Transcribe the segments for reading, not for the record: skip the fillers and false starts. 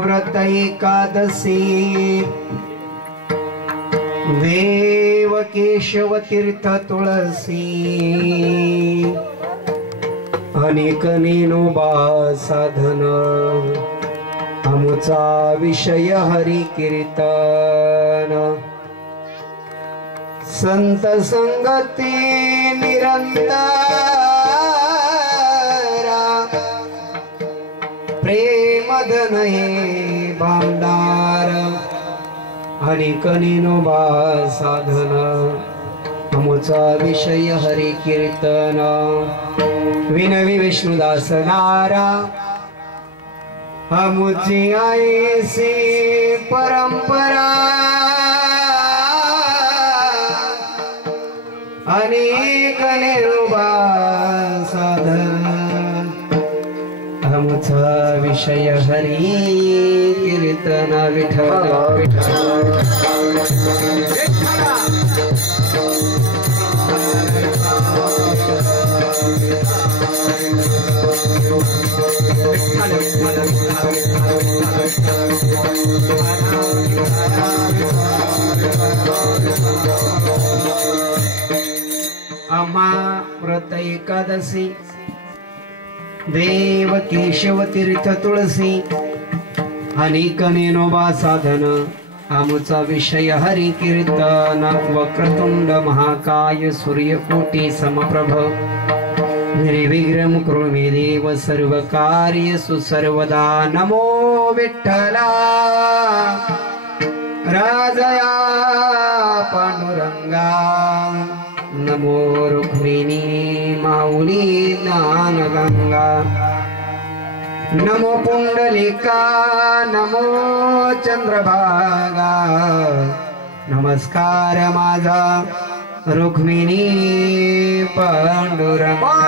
व्रत एकादशी देव केशव तीर्थ तुळसी अनेक नेनोबा साधन अमुचा विषय हरि कीर्तन संत संगती निरंतर प्रेम धनये भांडार अनेक नेनोबा साधन अमुचा विषय हरि कीर्तन विनवी विष्णुदास नारा अमुची ऐसी परंपरा अनेक नेनोबा साधन अमुचा विषय हरि कीर्तन विठ्ठल विठ्ठल आम्हा व्रत एकादशी देव केशव तीर्थ तुळसी अनेक नेनोबा साधन आमुचा विषय हरि कीर्तन वक्रतुंड महाकाय सूर्यकोटि समप्रभ निर्विघ्नं कुरु मे देव सर्व कार्येषु सर्वदा नमो विठ्ठला राजया पांडुरंगा नमो रुक्मिणी माऊली ज्ञानगंगा नमो पुंडलिका नमो चंद्रभागा नमस्कार माझा रुक्मिणी पांडुरंगा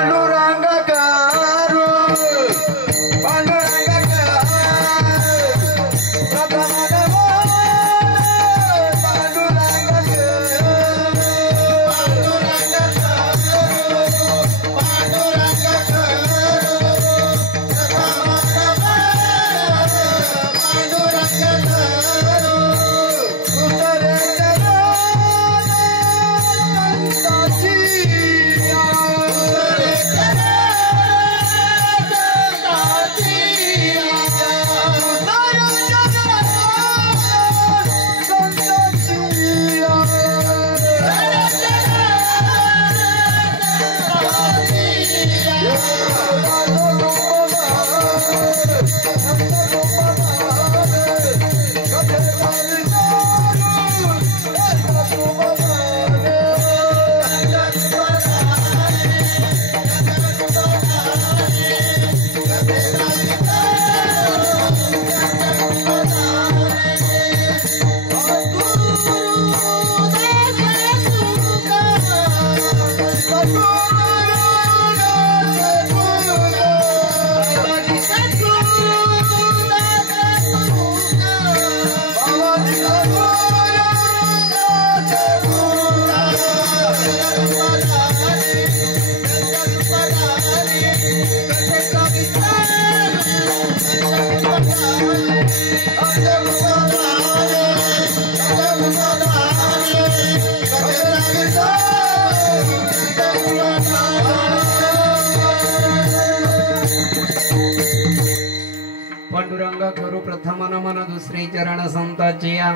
प्रथम नमन दुसरे चरण संतांची या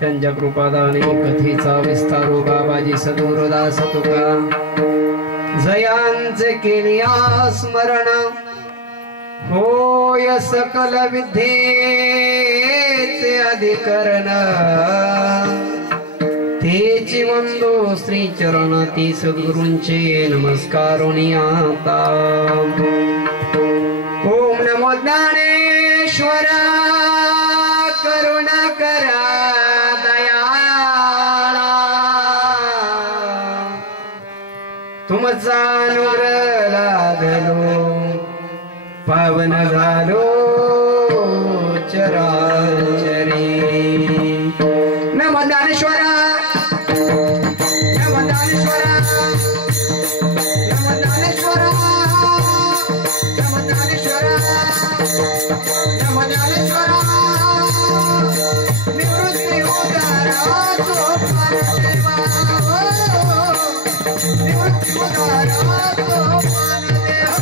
त्यांच्या कृपादाने कथेचा विस्तारो बाबाजी सद्गुरुदास तुका जयांचे केलिया स्मरण होय सकल विद्येचे अधिकरण तेची वंदो श्री चरण ती सद्गुरूंचे नमस्कारोनी आता ओम नमो ज्ञानेश्वर करुणा करा दयाळा तुमचा अनुग्रह लादलो पावन झालो चराचरी नमो ज्ञानेश्वर नमो ज्ञानेश्वर नमो ज्ञानेश्वर नमो ज्ञानेश्वर नमो ज्ञानेश्वर निवृत्ती उदारा सोपान देवा निवृत्ती उदारा सोपान देवा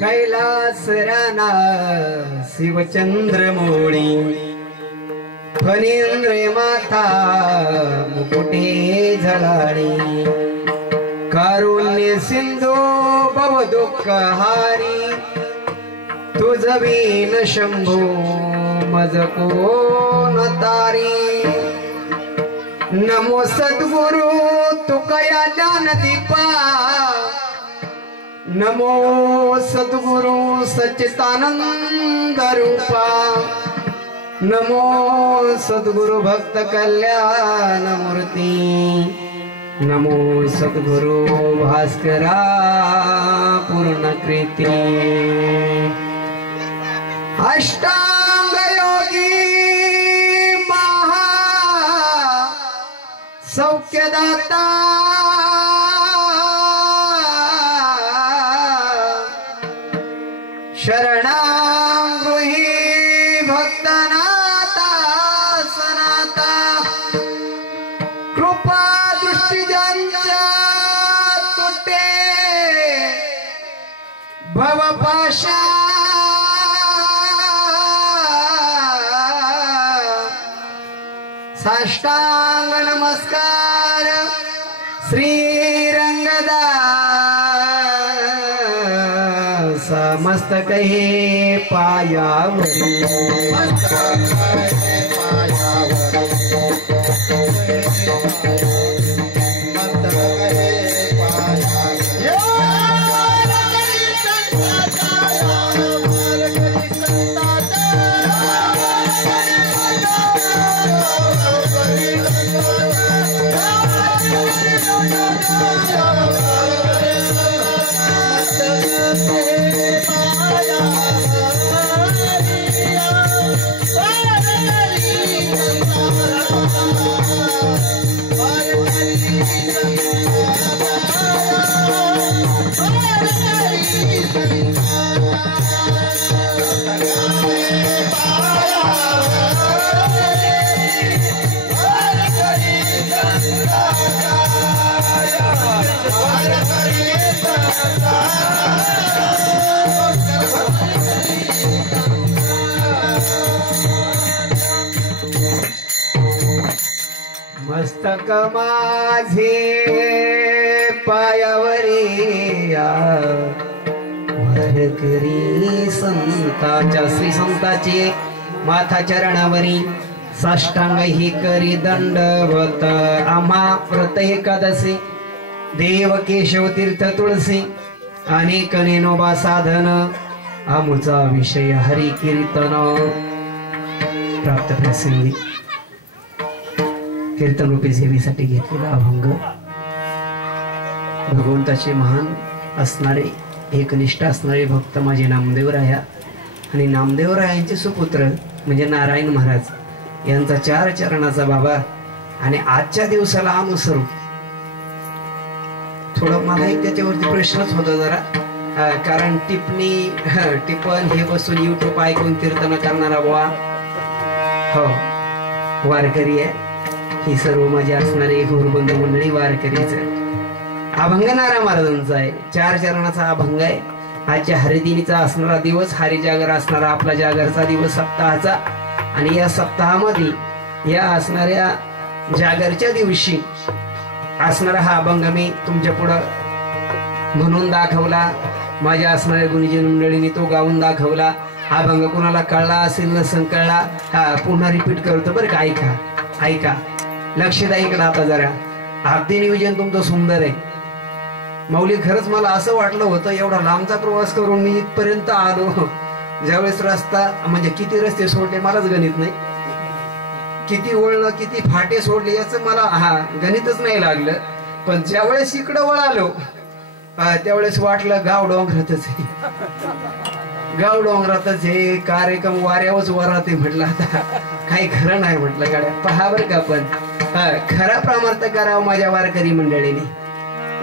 कैलास राना शिवचंद्र मोळी फणींद्र माता मुकुटे झळाळी कारुण्य सिंधू भव दुःख हारी तुझ वीन शंभू मज कोण तारी नमो सद्गुरु तुकया ज्ञानदीपा नमो सद्गुरु सच्चिदानंद रूपा नमो सद्गुरु भक्त कल्याण मूर्ती नमो सद्गुरु भास्करा पूर्ण कृती अष्टांग योगी महा सौख्यदाता शरणागृही भक्तनाथा सनाता कृपा दृष्टी ज्यांच्या तुटे भवपाशा साष्टांग नमस्कार श्रीरंगदास मस्तक हे पायावरी Bye. मस्तक माझे पायावरी वारकरी संताच्या श्री संताचे माथा चरणावरी साष्टांग ही करी दंडवत आम्हा व्रत एकादशी देव केशव तीर्थ तुळसी अनेक नेनोबा साधन आमुचा विषय हरी कीर्तन प्राप्त प्रसंगी कीर्तन रूपी सेवेसाठी घेतलेला अभंग भगवंताचे महान असणारे एकनिष्ठ असणारे भक्त माझे नामदेवराया आणि नामदेवरायांचे सुपुत्र म्हणजे नारायण महाराज यांचा 4 चरणाचा बाबा आणि आजच्या दिवसाला अनुसरून थोडं मला एक त्याच्यावरती प्रश्नच होता जरा कारण टिपण हे बसून युट्यूब ऐकून कीर्तन करणारा बुवा हो वारकरी आहे ही सर्व माझी असणारी घोरबंधू मंडळी वारकरीच अभंग नारायण महाराजांचा आहे 4 चरणाचा अभंग आहे आजच्या हरिदिनीचा असणारा दिवस हरिजागर असणारा आपला जागरचा दिवस सप्ताहाचा आणि या सप्ताहामध्ये या असणाऱ्या जागरच्या दिवशी असणारा हा अभंग मी तुमच्या पुढं म्हणून दाखवला माझ्या असणाऱ्या गुणीजन मंडळीने तो गाऊन दाखवला हा अभंग कुणाला कळला असेल नसेल कळला हा पुन्हा रिपीट करतो बरं का ऐका ऐका लक्ष द्या इकडं आता जरा अगदी नियोजन तुमचं सुंदर आहे माऊली खरंच मला असं वाटलं होतं एवढा लांबचा प्रवास करून मी इथपर्यंत आलो ज्यावेळेस रस्ता म्हणजे किती रस्ते सोडले मलाच गणित नाही किती वळणं किती फाटे सोडले याचं मला गणितच नाही लागलं पण ज्यावेळेस इकडं वळालो त्यावेळेस वाटलं गाव डोंगरातच गाव डोंगरातच हे कार्यक्रम वाऱ्यावरच वराते म्हटलं आता काही खरं नाही म्हटलं गाड्या पहा बरं का पण खरा प्रामार्थ करावं माझ्या वारकरी मंडळीने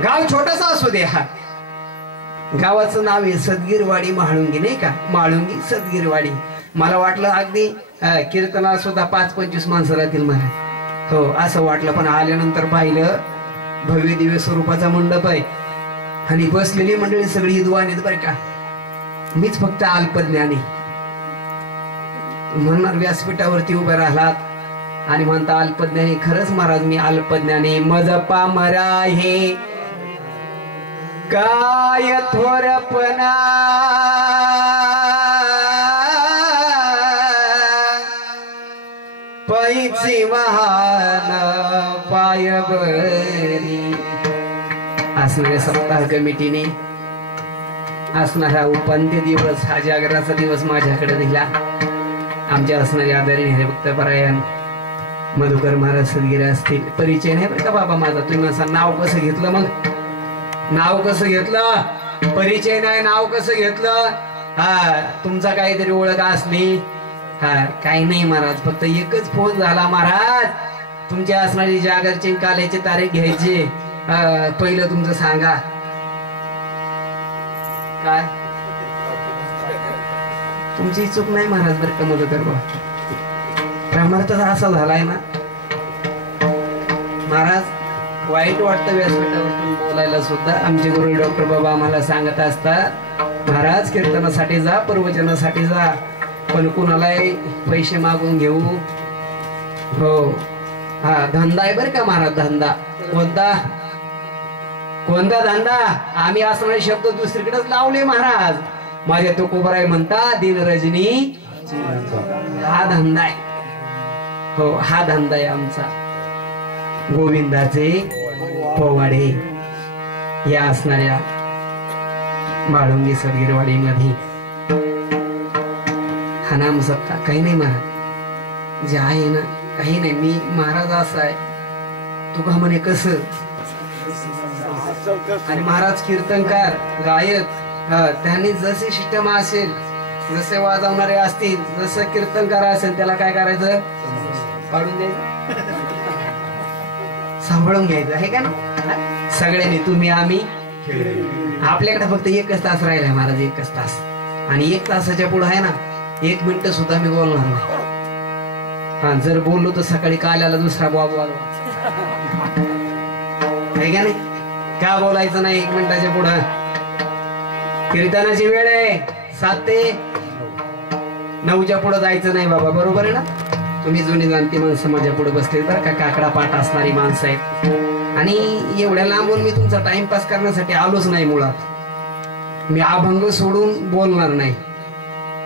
गाव छोटासा असू दे हा गावाचं नाव आहे सदगीरवाडी म्हाळुंगी नाही का म्हाळुंगी सदगीरवाडी मला वाटलं अगदी कीर्तनाला सुद्धा 5-25 माणसं राहतील मला हो असं वाटलं पण आल्यानंतर पाहिलं भव्य दिव्य स्वरूपाचा मंडप आहे आणि बसलेली मंडळी सगळी विद्वान आहेत बरं का मीच फक्त अल्पज्ञानी म्हणणार व्यासपीठावरती उभे राहिलात आणि म्हणता अल्पज्ञानी खरंच महाराज मी अल्पज्ञानी मज पामरा हे काय थोरपणा पैची वाहन पायबरी असणाऱ्या सप्ताह कमिटीने असणारा उपांत्य दिवस हा जागराचा दिवस माझ्याकडे दिला आमच्या असणारे आदरणीय हरिभक्तपरायण मधुकर महाराज सदगिरे असतील परिचय नाही बरं का बाबा माझा तुम्ही असं नाव कसं घेतलं मग नाव कसं घेतलं परिचय नाही नाव कसं घेतलं तुमचा काहीतरी ओळख असली काही नाही महाराज फक्त एकच फोन झाला महाराज तुमच्या असणारी जागरची काल्याची तारीख घ्यायची पहिलं तुमचं सांगा काय तुमची चूक नाही महाराज बरं का मधुकर बाबा प्रामार्थ असा झालाय ना महाराज वाईट वाटतं व्यासपीठावरून बोलायला सुद्धा आमचे गुरु डॉक्टर बाबा आम्हाला सांगत असतात महाराज कीर्तनासाठी जा प्रवचनासाठी जा पण कुणालाही पैसे मागून घेऊ हो धंदा आहे बरं का महाराज धंदा कोणता कोणता धंदा आम्ही असणारे शब्द दुसरीकडेच लावले महाराज माझ्या तो कोबराय म्हणता दिन रजनी हा धंदा आहे हो हा धंदा आहे आमचा गोविंदाचे पोवाडे या असणाऱ्या म्हाळुंगी सदगीरवाडी मध्ये हा नाम सप्ताह काही नाही महाराज जे आहे ना काही नाही मी महाराज असा आहे तुका म्हणे कसं आणि महाराज कीर्तनकार गायक त्यांनी जसे सिस्टम असेल जसे वाजवणारे असतील जसं कीर्तनकार असेल त्याला काय करायचं पाडून द्यायचं सांभाळून घ्यायचं आहे का ना सगळ्यांनी तुम्ही आम्ही आपल्याकडे फक्त 1च तास राहिलाय महाराज 1च तास आणि 1 तासाच्या पुढे आहे ना 1 मिनिट सुद्धा मी बोलणार नाही जर बोललो तर सकाळी काल्याला दुसरा बॉब आहे का नाही का बोलायचं नाही 1 मिनिटाच्या पुढे कीर्तनाची वेळ आहे 7 ते 9च्या पुढे जायचं नाही बाबा बरोबर आहे ना तुम्ही जुनी जाणती माणसं माझ्या पुढे बसले बरं का, काकडा पाठ असणारी माणसं आहेत. आणि एवढ्या लांबून मी तुमचा टाइमपास करण्यासाठी आलोच नाही. मुळात मी अभंग सोडून बोलणार नाही.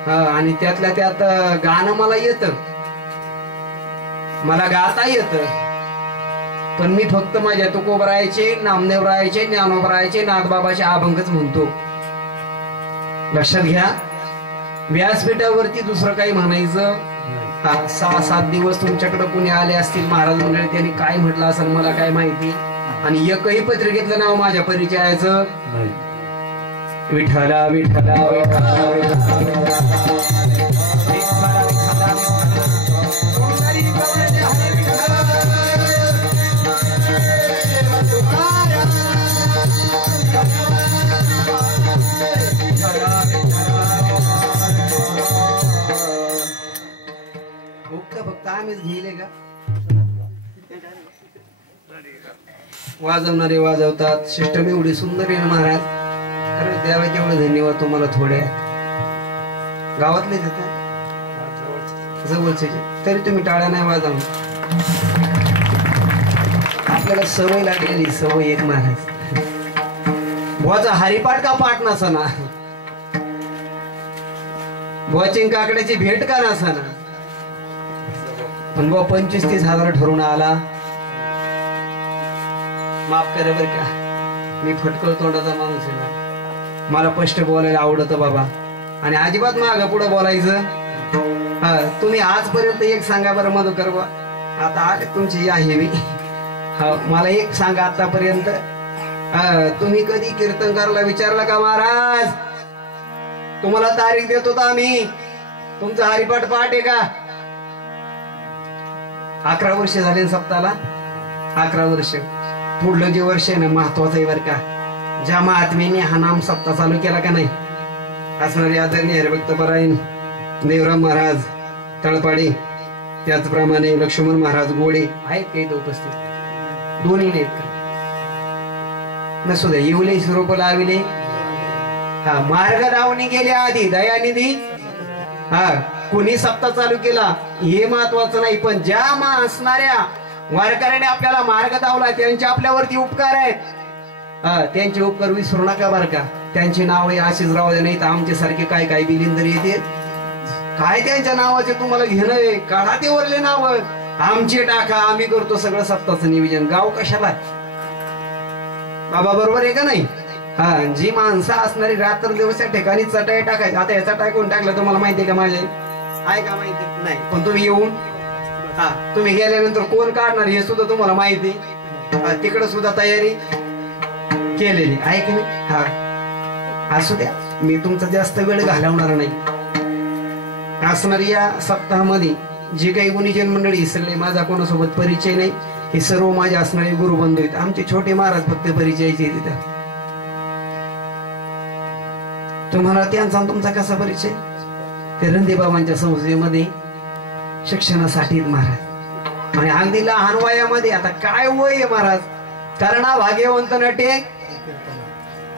आणि त्यातल्या त्यात गाणं मला येतं, मला गाता येतं, पण मी फक्त माझ्या तुकोबरायचे, नामदेवरायाचे, ज्ञानोबरायाचे, नाथबाबाचे अभंगच म्हणतो. लक्षात घ्या, व्यासपीठावरती दुसरं काही म्हणायचं. 6-7 दिवस तुमच्याकडे कुणी आले असतील महाराज मंडळी, त्यांनी काय म्हटलं असेल मला काय माहिती. आणि एकही पत्रिकेतलं नाव माझ्या परिचयाचं विठ्ठला विठ्ठला फक्त आम्हीच घेले का. वाजवणारे वाजवतात, सिस्टम एवढी सुंदर आहे महाराज. खरं द्यावे तेवढं धन्यवाद तुम्हाला. थोड्या गावातलेच जवळचे तरी तुम्ही टाळ्या नाही वाजवून. आपल्याला सवय लागलेली, सवय एक महाराज. बुवाचा हरिपाठ का पाठ नसना, बुवाची काकड्याची भेट का नसना, पण बुवा 25-30 हजार ठरवून आला. माफ करा बर का, मी फटकळ तोंडाचा माणूस आहे. मला स्पष्ट बोलायला आवडतं बाबा, आणि अजिबात मागं पुढं बोलायचं. तुम्ही आजपर्यंत एक सांगा बरं मधुकर बा, आता आले तुमची आहे मी. मला एक सांगा आतापर्यंत, तुम्ही कधी कीर्तनकारला विचारलं का महाराज तुम्हाला तारीख देत होता आम्ही, तुमचा हरिपाठ पाठ आहे का? 11 वर्ष झाले सप्ताहाला. 11 वर्ष. पुढलं जे वर्ष आहे ना महत्वाचं आहे बर का. ज्या महात्म्याने हा नाम सप्ताह चालू केला का नाही, असणारे आदरणीय हरिभक्तपरायण देवराम महाराज तळपाडे, त्याचप्रमाणे लक्ष्मण महाराज गोडे आहेत काही तो उपस्थित, दोन्ही नाहीत का? नसू द्या, येवले स्वरूप लाविले. मार्ग दावणी गेल्या आधी दयानिधी. कोणी सप्ताह चालू केला हे महत्वाचं नाही, पण ज्या असणाऱ्या वारकऱ्याने आपल्याला मार्ग दावला त्यांचे आपल्यावरती उपकार आहेत. त्यांचे उपकार विसरू नका बर का. त्यांची नाव अशीच राहू दे, नाही तर आमच्या सारखे काय काय बिलिंदर येते. काय त्यांच्या नावाचे तुम्हाला घेणं आहे? काढा ते वरले नाव, आमचे टाका, आम्ही करतो सगळं सप्ताहाचं नियोजन. गाव कशाला बाबा, बरोबर आहे का नाही? जी माणसं असणारी रात्र दिवस या ठिकाणी चटाई टाकायची. आता याचा टाय कोण टाकला तुम्हाला माहिती आहे का? माझे आहे का माहिती नाही, पण तुम्ही येऊन तुम्ही गेल्यानंतर कोण काढणार हे सुद्धा तुम्हाला माहिती. तिकडे सुद्धा तयारी केलेली आहे की नाही? असू द्या, मी तुमचा जास्त वेळ घालवणार नाही. असणारी या सप्ताहामध्ये जे काही गुणीजन मंडळी सगळे, माझा कोणासोबत परिचय नाही, हे सर्व माझे असणारे गुरुबंधू आहेत. आमचे छोटे महाराज फक्त परिचयाचे तिथं. तुम्हाला त्यांचा तुमचा कसा परिचय? ते रणदेबाबांच्या संस्थेमध्ये शिक्षणासाठी महाराज, आणि अगदी लहान वयामध्ये. आता काय वय आहे महाराज? तारणा भाग्यवंत नटे,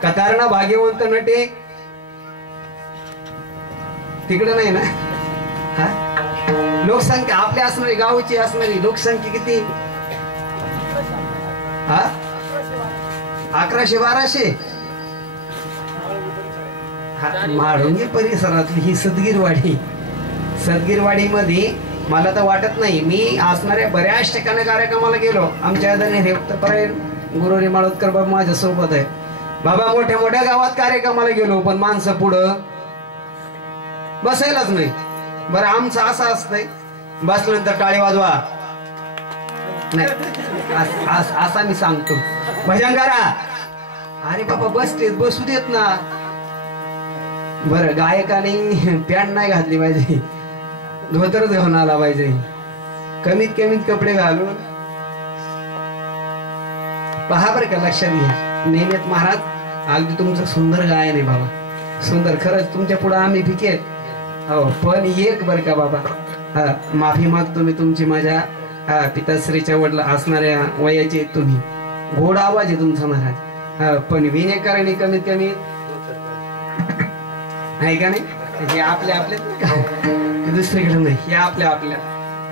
कतारणा भाग्यवंत नटे तिकडे नाही ना. लोकसंख्या आपल्या असणारी, गावची असणारी लोकसंख्या किती? 1100-1200. म्हाळुंगे परिसरातली ही सदगीरवाडी. सदगीरवाडीमध्ये मला तर वाटत नाही, मी असणाऱ्या बऱ्याच ठिकाणी कार्यक्रमाला गेलो. आमच्या हरिभक्तपरायण गुरुरी माळोदकर बाबा माझ्या सोबत आहे. बाबा मोठ्या मोठ्या गावात कार्यक्रमाला गेलो, पण माणसं पुढं बसायलाच नाही. बरं आमचं असं असतंय, बसल्यानंतर टाळी वाजवा नाही, असा मी सांगतो. भजन करा. अरे बाबा बसतेत, बसू देत ना. बरं गायकाने पॅन्ट नाही घातली पाहिजे, धोतरच घेऊन आला पाहिजे, कमीत कमीत कपडे घालून. पहा बरं का, लक्षात घ्या. नेहमीत महाराज अगदी तुमचं सुंदर गायन आहे बाबा, सुंदर. खरंच तुमच्या पुढे आम्ही फिके. हो, पण एक बरं का बाबा, माफी मागतो मी तुमची. माझ्या पिताश्रीच्या वडला असणाऱ्या वयाचे तुम्ही, गोड आवाज आहे तुमचा महाराज, पण विनेकरांनी कमीत कमी आहे का नाही? हे आपल्या आपल्यात दुसरीकडे नाही, हे आपल्या आपल्या.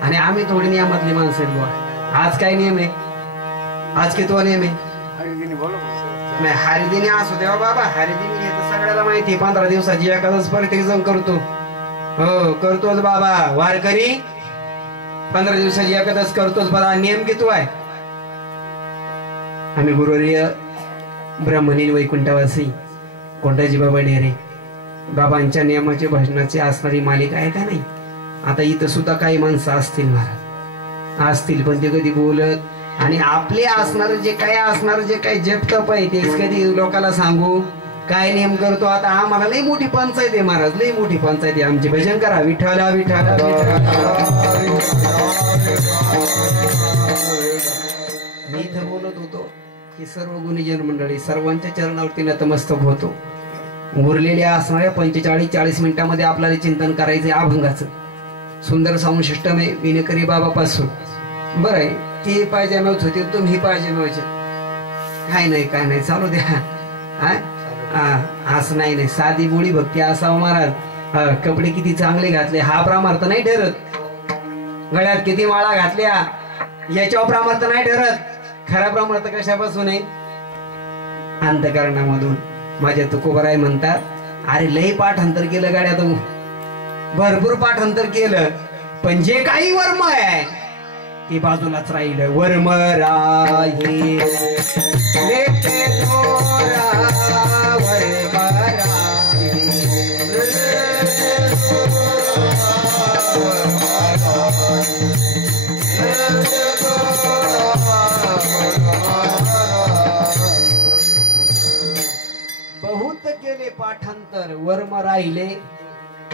आणि आम्ही थोडी नियमातली माणसं आहेत बुवा. आज काय नियम आहे? आज कितवा नियम आहे? नाही हरिदिनी असू देवा बाबा. हरिदिनी हे तर सगळ्याला माहिती. 15 दिवसाची एखादच प्रत्येक जण करतो. हो करतोच बाबा. वारकरी 15 दिवसाची एखादच करतोच. बघा नियम किती आहे. आम्ही गुरुवर्य ब्रह्मनील वैकुंठवासी कोंडाजी बाबा डेरे बाबांच्या नियमाचे भजनाची असणारी मालिका आहे का नाही. आता इथं सुद्धा काही माणसं असतील महाराज, असतील पण ते कधी बोलत आणि आपले असणार जे काही जप तप आहे ते कधी लोकांना सांगू काय नियम करतो. आता आम्हाला लई मोठी पंचायत आहे महाराज, लई मोठी पंचायत आहे आमची. भजन करा विठ्ठला विठ्ठला मी इथं बोलत होतो की सर्व गुणीजन मंडळी सर्वांच्या चरणावरती नतमस्तक होतो. उरलेल्या असणाऱ्या 45-40 मिनिटांमध्ये आपल्याला चिंतन करायचे अभंगाचं. सुंदर 67 विनकरी बाबापासून बरं आहे. ते पाहिजे मिळत होते, तुम्ही पाहिजे मिळायचे. काय नाही चालू द्या. असं नाही साधी मुळी भक्ती असावं महाराज. कपडे किती चांगले घातले हा प्रामार्थ नाही ठरत. गळ्यात किती माळा घातल्या याच्यावर प्रामार्थ नाही ठरत. खरा प्रामार्थ कशापासून आहे? अंतकरणामधून. माझ्या तुकोबराय म्हणतात अरे लय पाठांतर केलं गाड्यात, भरपूर पाठांतर केलं, पण जे काही वर्म आहे ते बाजूलाच राहिलं. वर्म राही बहुत केले पाठांतर, वर्म राहिले.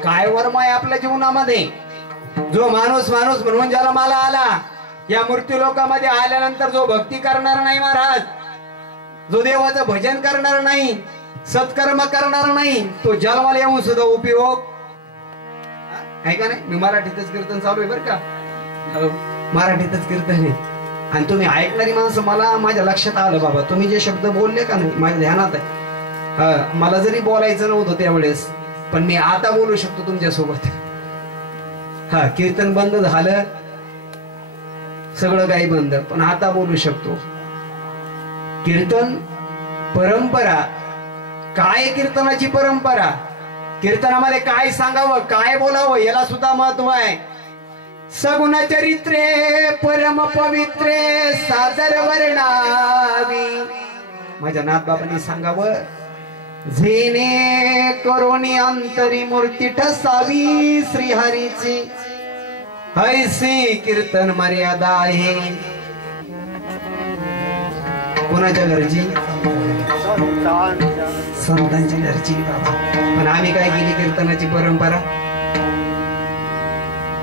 काय वर्म आहे आपल्या जीवनामध्ये? जो माणूस म्हणून ज्याला मला आला, या मृत्यू लोकांमध्ये आल्यानंतर जो भक्ती करणार नाही महाराज, जो देवाचं भजन करणार नाही, सत्कर्म करणार नाही, तो जन्माला येऊन सुद्धा उपयोग आहे का नाही. मी मराठीतच कीर्तन चालू आहे बरं का, मराठीतच कीर्तन आहे. आणि तुम्ही ऐकणारी माणसं, मला माझ्या लक्षात आलं बाबा तुम्ही जे शब्द बोलले का नाही माझ्या ध्यानात आहे. मला जरी बोलायचं नव्हतं त्यावेळेस, पण मी आता बोलू शकतो तुमच्या सोबत. कीर्तन बंद झालं, सगळं काही बंद, पण आता बोलू शकतो. कीर्तन परंपरा काय? कीर्तनाची परंपरा, कीर्तनामध्ये काय सांगावं काय बोलावं याला सुद्धा महत्व आहे. सगुण चरित्रे परम पवित्रे सादर वर्णावी. माझ्या नाथबाबांनी सांगावं झेने करोनी अंतरी मूर्ती ठसावी श्रीहरीची, ऐसी कीर्तन मर्यादा आहे. कोणाच्या घरची? संतांची घरची बाबा. पण आम्ही काय केली कीर्तनाची परंपरा?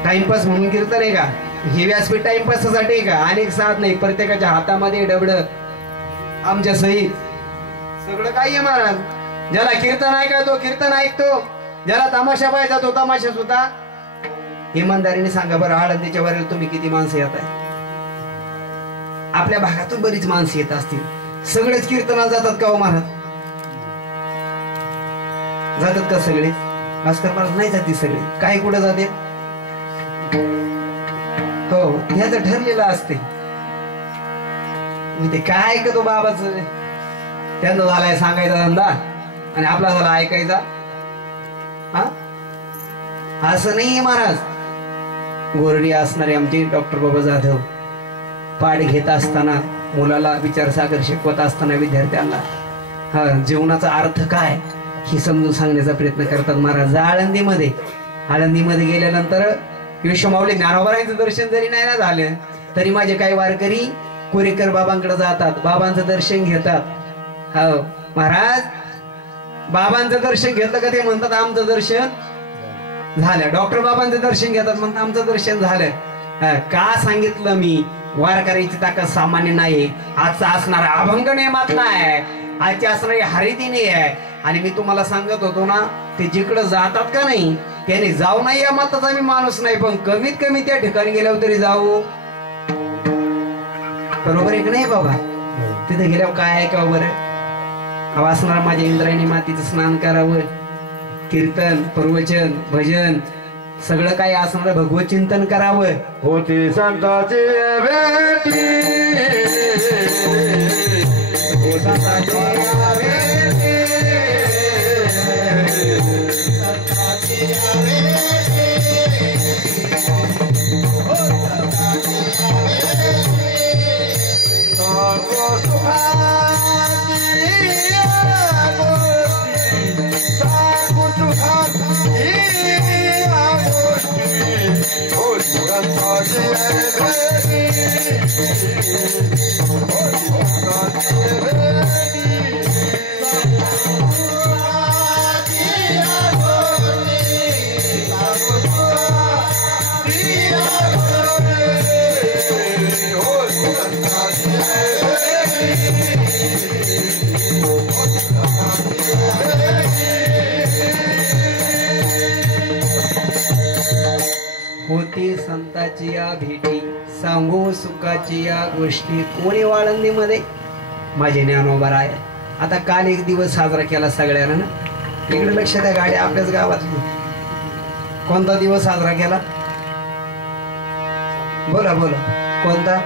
टाइमपास म्हणून कीर्तन आहे का? हे व्यासपीठ टाइमपाससाठी आहे का? अनेक साथ नाही, प्रत्येकाच्या हातामध्ये डबड आमच्या सहित सगळं काही आहे महाराज. ज्याला कीर्तन ऐकायचो कीर्तन ऐकतो, ज्याला तमाशा पाहिजे तो तमाशा सुद्धा. इमानदारीने सांगा बरं, आळंदीच्या वारीला तुम्ही किती माणसं येत आहे? आपल्या भागातून बरीच माणसं येत असतील. सगळेच कीर्तनाला जातात का हो महाराज? जातात का सगळे? भास्कर महाराज नाही जाते सगळे. काही कुठे जाते? हो ह्याचं ठरलेलं असते. ते काय ऐकतो बाबाच, त्यांचा झालाय सांगायचा धंदा आणि आपला झाला ऐकायचा. असं नाही महाराज. गोरडी असणारे आमचे डॉक्टर बाबा जाधव पाठ घेत असताना, मुलाला विचारसागर शिकवत असताना विद्यार्थ्यांना जीवनाचा अर्थ काय हे समजून सांगण्याचा प्रयत्न करतात महाराज. आळंदीमध्ये गेल्यानंतर विश्वमाऊली ज्ञानोबारायांचं दर्शन जरी नाही ना झालं तरी माझे काही वारकरी कोरेकर बाबांकडे जातात, बाबांचं दर्शन घेतात. हो महाराज, बाबांचं दर्शन घेतलं का ते म्हणतात आमचं दर्शन झालं. डॉक्टर बाबांचं दर्शन घेतात म्हणतात आमचं दर्शन झालं. का सांगितलं मी? वारकऱ्याची ताकद सामान्य नाही. आजचा असणारा अभंग नियमातला आहे, आजची असणारी हरिदिनी आहे. आणि मी तुम्हाला सांगत होतो ना, ते जिकडे जातात का नाही त्याने जाऊ नाही या मताचा मी माणूस नाही, पण कमीत कमी त्या ठिकाणी गेल्यावर तरी जाऊ. बरोबर आहे की नाही बाबा? तिथे गेल्यावर काय ऐकावं बरं? असणार माझ्या इंद्रायणी मातीचं स्नान करावं, कीर्तन प्रवचन भजन सगळं काही असणार भगवत चिंतन करावं. होती संताची भेटी संताची भेटी होती संताची या भेटी सांगू सुखाची या गोष्टी कोणी वाळंदीमध्ये माझे ज्ञानोबा आहे. आता काल एक दिवस साजरा केला सगळ्यांना ना. इकडे लक्ष द्या, गाडी आपल्याच गावातली. कोणता दिवस साजरा केला? बोला बोला, कोणता?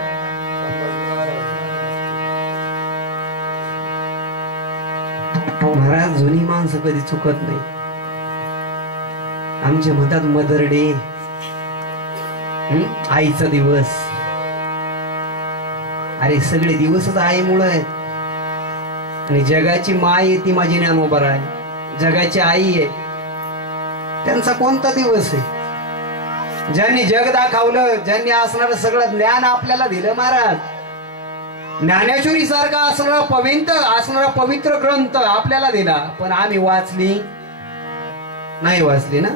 महाराज जुनी माणसं कधी चुकत नाही. आमच्या मतात मदर डे, आईचा दिवस. अरे सगळे दिवसच आईमुळे आहेत. आणि जगाची माय आहे ती माझी ज्ञानोबा आहे, जगाची आई आहे. त्यांचा कोणता दिवस आहे? ज्यांनी जग दाखवलं, ज्यांनी असणारं सगळं ज्ञान आपल्याला दिलं महाराज. ज्ञानेश्वरी सारखा असणारा पवित्र ग्रंथ आपल्याला दिला, पण आम्ही वाचली नाही. वाचली ना?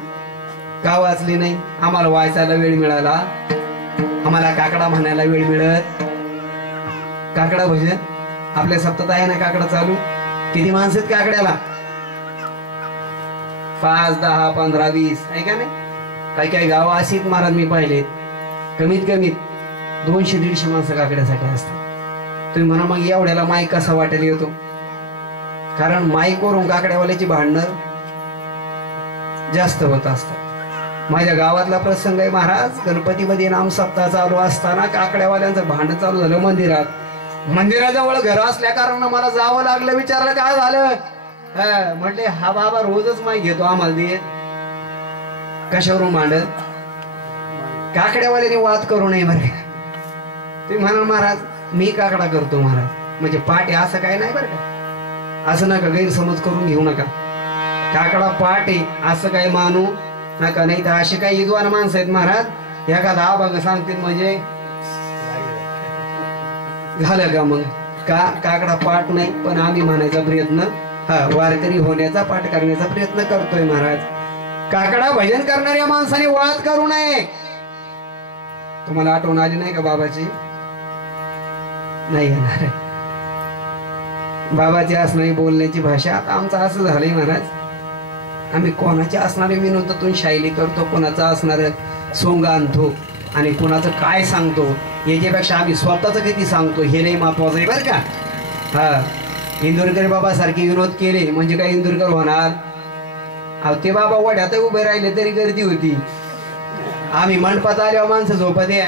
का वाचली नाही? आम्हाला वाचायला वेळ मिळाला, आम्हाला काकडा म्हणायला वेळ मिळत. काकडा भजन आपल्या सप्ताहात आहे ना, काकडा चालू. किती माणसं आहेत काकड्याला? 5, 10, 15, 20 आहे का नाही? काही काही गाव अशीच महाराज मी पाहिले, कमीत कमी 200-150 माणसं काकड्यासाठी असतात. तुम्ही म्हणा मग एवढ्याला माईक कसा वाटेल येतो? कारण माईकवरून काकड्यावाल्याची भांडणं जास्त होत असतात. माझ्या गावातला प्रसंग आहे महाराज. गणपतीमध्ये नाम सप्ताह चालू असताना काकड्यावाल्यांचं भांडण चालू झालं मंदिरात. मंदिराजवळ घर असल्या कारण मला जावं लागलं. विचारलं काय झालं? म्हटले हा बाबा रोजच माईक घेतो, आम्हाला देत. कशावरून भांडत? काकड्यावाल्याने वाद करू नये बरं का. तुम्ही म्हणाल महाराज मी काकडा करतो महाराज, म्हणजे पाठ आहे असं काय नाही बरं का. असं नका गैरसमज करून घेऊ नका. काकडा पाठ आहे असं काय मानू नका. नाही तर असे काही विद्वान माणसं आहेत महाराज, एखादा आबाग सांगतील म्हणजे झालं का मग. काकडा पाठ नाही, पण आम्ही म्हणायचा प्रयत्न, वारकरी होण्याचा, पाठ करण्याचा प्रयत्न करतोय महाराज. काकडा भजन करणाऱ्या माणसाने वाद करू नये. तुम्हाला आठवण आली नाही का बाबाची? नाही येणार. बाबाची असणारी बोलण्याची भाषा. आता आमचं असं झालंय महाराज, आम्ही कोणाच्या असणारे विनोदातून शैली करतो, कोणाचं असणार सोंग आणतो आणि कोणाचं काय सांगतो याच्यापेक्षा आम्ही स्वतःच किती सांगतो हे नाही महत्वाचं आहे बरं का. इंदुरकर बाबा सारखे विनोद केले म्हणजे काय इंदुरकर होणार? ते बाबा वड्यात उभे राहिले तरी गर्दी होती. आम्ही मंडपात आल्यावर माणसं झोपत आहे.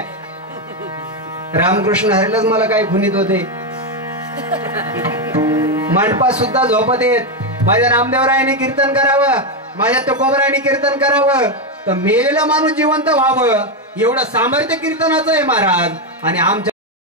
रामकृष्ण हरीलाच मला काय खुनीत होते. मंडपात सुद्धा झोपत येत. माझ्या नामदेवरायाने कीर्तन करावं, माझ्या तुकोबरायाने कीर्तन करावं, तर मेलेला माणूस जिवंत व्हावं एवढं सामर्थ्य कीर्तनाचं आहे महाराज. आणि आमच्या